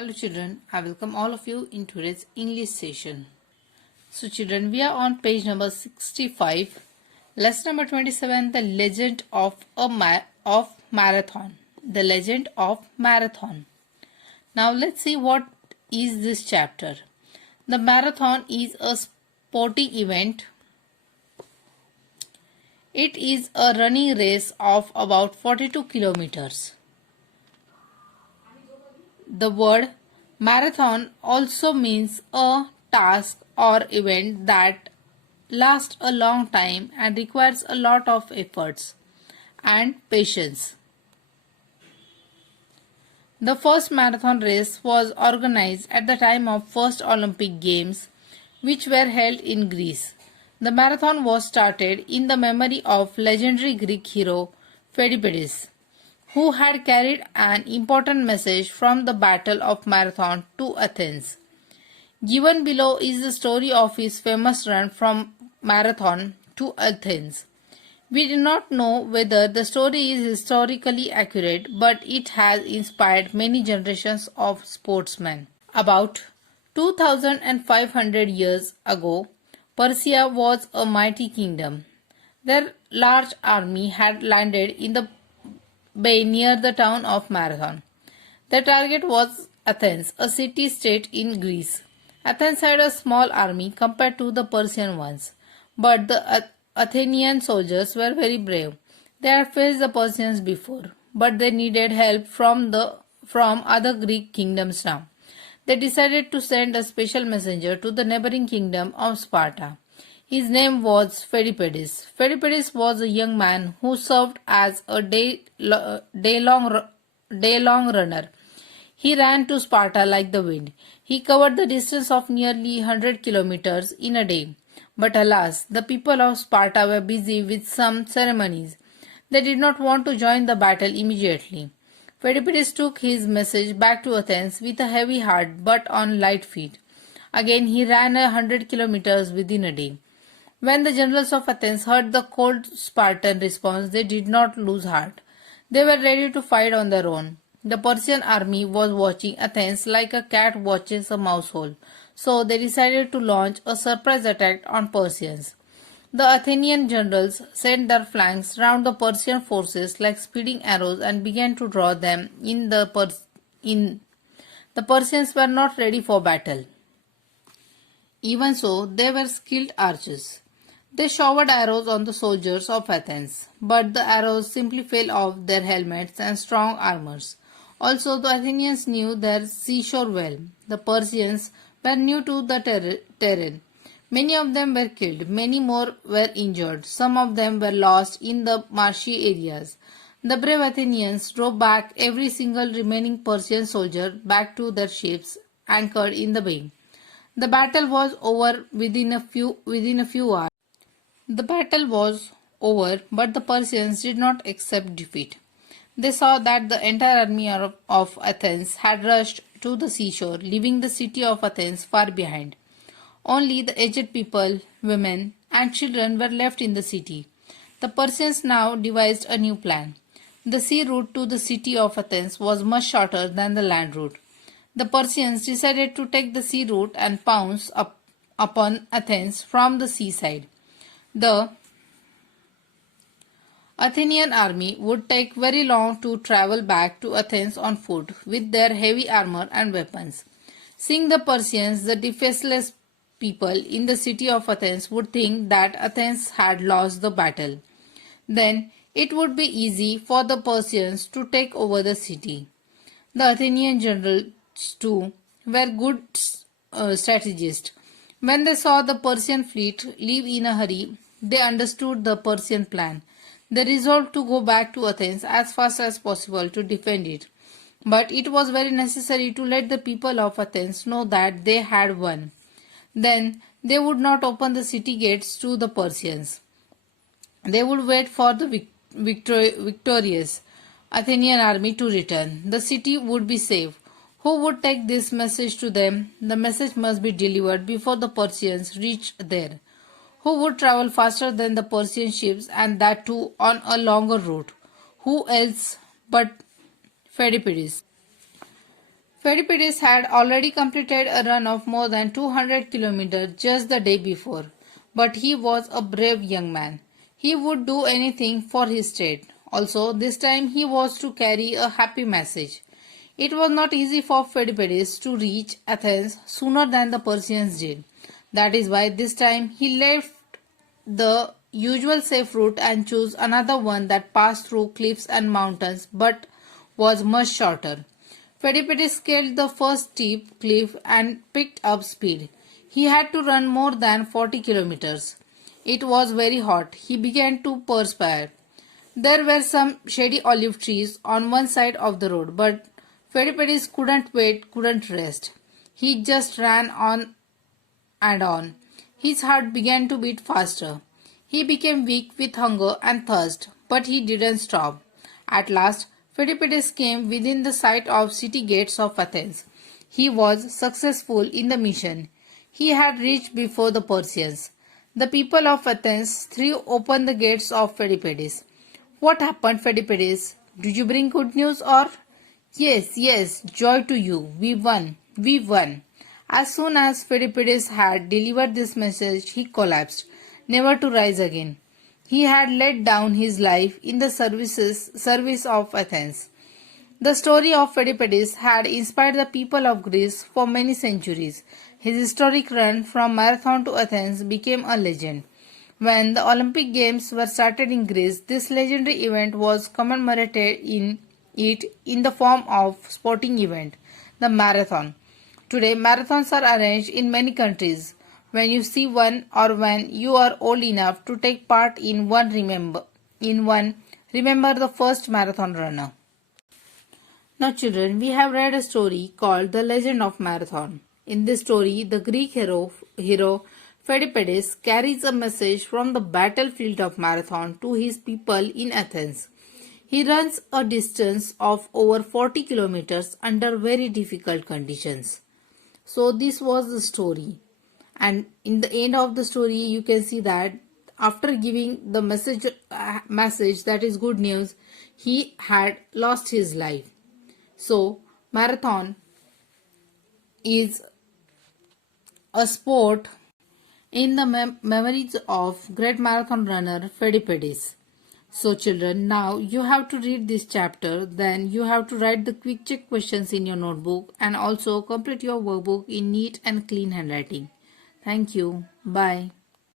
Hello children, I welcome all of you in today's English session. So children, we are on page number 65, lesson number 27, The Legend of Marathon. The Legend of Marathon. Now let's see what is this chapter. The marathon is a sporting event. It is a running race of about 42 kilometers. The word marathon also means a task or event that lasts a long time and requires a lot of efforts and patience. The first marathon race was organized at the time of first Olympic Games, which were held in Greece. The marathon was started in the memory of legendary Greek hero Pheidippides, who had carried an important message from the Battle of Marathon to Athens. Given below is the story of his famous run from Marathon to Athens. We do not know whether the story is historically accurate, but it has inspired many generations of sportsmen. About 2500 years ago, Persia was a mighty kingdom. Their large army had landed in the bay near the town of Marathon. The target was Athens, a city-state in Greece. Athens had a small army compared to the Persian ones, but the Athenian soldiers were very brave. They had faced the Persians before, but they needed help from other Greek kingdoms now. They decided to send a special messenger to the neighboring kingdom of Sparta. His name was Pheidippides. Pheidippides was a young man who served as a day-long runner. He ran to Sparta like the wind. He covered the distance of nearly 100 kilometers in a day. But alas, the people of Sparta were busy with some ceremonies. They did not want to join the battle immediately. Pheidippides took his message back to Athens with a heavy heart but on light feet. Again he ran 100 kilometers within a day. When the generals of Athens heard the cold Spartan response, they did not lose heart. They were ready to fight on their own. The Persian army was watching Athens like a cat watches a mouse hole, so they decided to launch a surprise attack on Persians. The Athenian generals sent their flanks round the Persian forces like speeding arrows and began to draw them in. The Persians were not ready for battle. Even so, they were skilled archers. They showered arrows on the soldiers of Athens, but the arrows simply fell off their helmets and strong armors. Also, the Athenians knew their seashore well. The Persians were new to the terrain. Many of them were killed, many more were injured, some of them were lost in the marshy areas. The brave Athenians drove back every single remaining Persian soldier back to their ships anchored in the bay. The battle was over within a few hours. The battle was over, but the Persians did not accept defeat. They saw that the entire army of Athens had rushed to the seashore, leaving the city of Athens far behind. Only the aged people, women, and children were left in the city. The Persians now devised a new plan. The sea route to the city of Athens was much shorter than the land route. The Persians decided to take the sea route and pounce upon Athens from the seaside. The Athenian army would take very long to travel back to Athens on foot with their heavy armor and weapons. Seeing the Persians, the defenseless people in the city of Athens would think that Athens had lost the battle. Then it would be easy for the Persians to take over the city. The Athenian generals too were good strategists. When they saw the Persian fleet leave in a hurry, they understood the Persian plan. They resolved to go back to Athens as fast as possible to defend it. But it was very necessary to let the people of Athens know that they had won. Then they would not open the city gates to the Persians. They would wait for the victorious Athenian army to return. The city would be safe. Who would take this message to them? The message must be delivered before the Persians reached there. Who would travel faster than the Persian ships, and that too on a longer route? Who else but Pheidippides? Pheidippides had already completed a run of more than 200 kilometers just the day before, but he was a brave young man. He would do anything for his state. Also, this time he was to carry a happy message. It was not easy for Pheidippides to reach Athens sooner than the Persians did. That is why this time he left the usual safe route and chose another one that passed through cliffs and mountains but was much shorter. Pheidippides scaled the first steep cliff and picked up speed. He had to run more than 40 kilometers. It was very hot. He began to perspire. There were some shady olive trees on one side of the road, but Pheidippides couldn't wait, couldn't rest. He just ran on and on. His heart began to beat faster. He became weak with hunger and thirst, but he didn't stop. At last, Pheidippides came within the sight of city gates of Athens. He was successful in the mission. He had reached before the Persians. The people of Athens threw open the gates of Pheidippides. What happened, Pheidippides? Did you bring good news or? Yes, yes, joy to you. We won. We won. As soon as Pheidippides had delivered this message, he collapsed, never to rise again. He had laid down his life in the service of Athens. The story of Pheidippides had inspired the people of Greece for many centuries. His historic run from Marathon to Athens became a legend. When the Olympic Games were started in Greece, this legendary event was commemorated in the form of sporting event, the marathon. Today, marathons are arranged in many countries. When you see one or when you are old enough to take part in one, remember the first marathon runner. Now children, we have read a story called The Legend of Marathon. In this story, the Greek hero Pheidippides carries a message from the battlefield of Marathon to his people in Athens. He runs a distance of over 40 kilometers under very difficult conditions. So this was the story. And in the end of the story, you can see that after giving the message that is good news, he had lost his life. So marathon is a sport in the memories of great marathon runner Pheidippides. So children, now you have to read this chapter, then you have to write the quick check questions in your notebook and also complete your workbook in neat and clean handwriting. Thank you. Bye.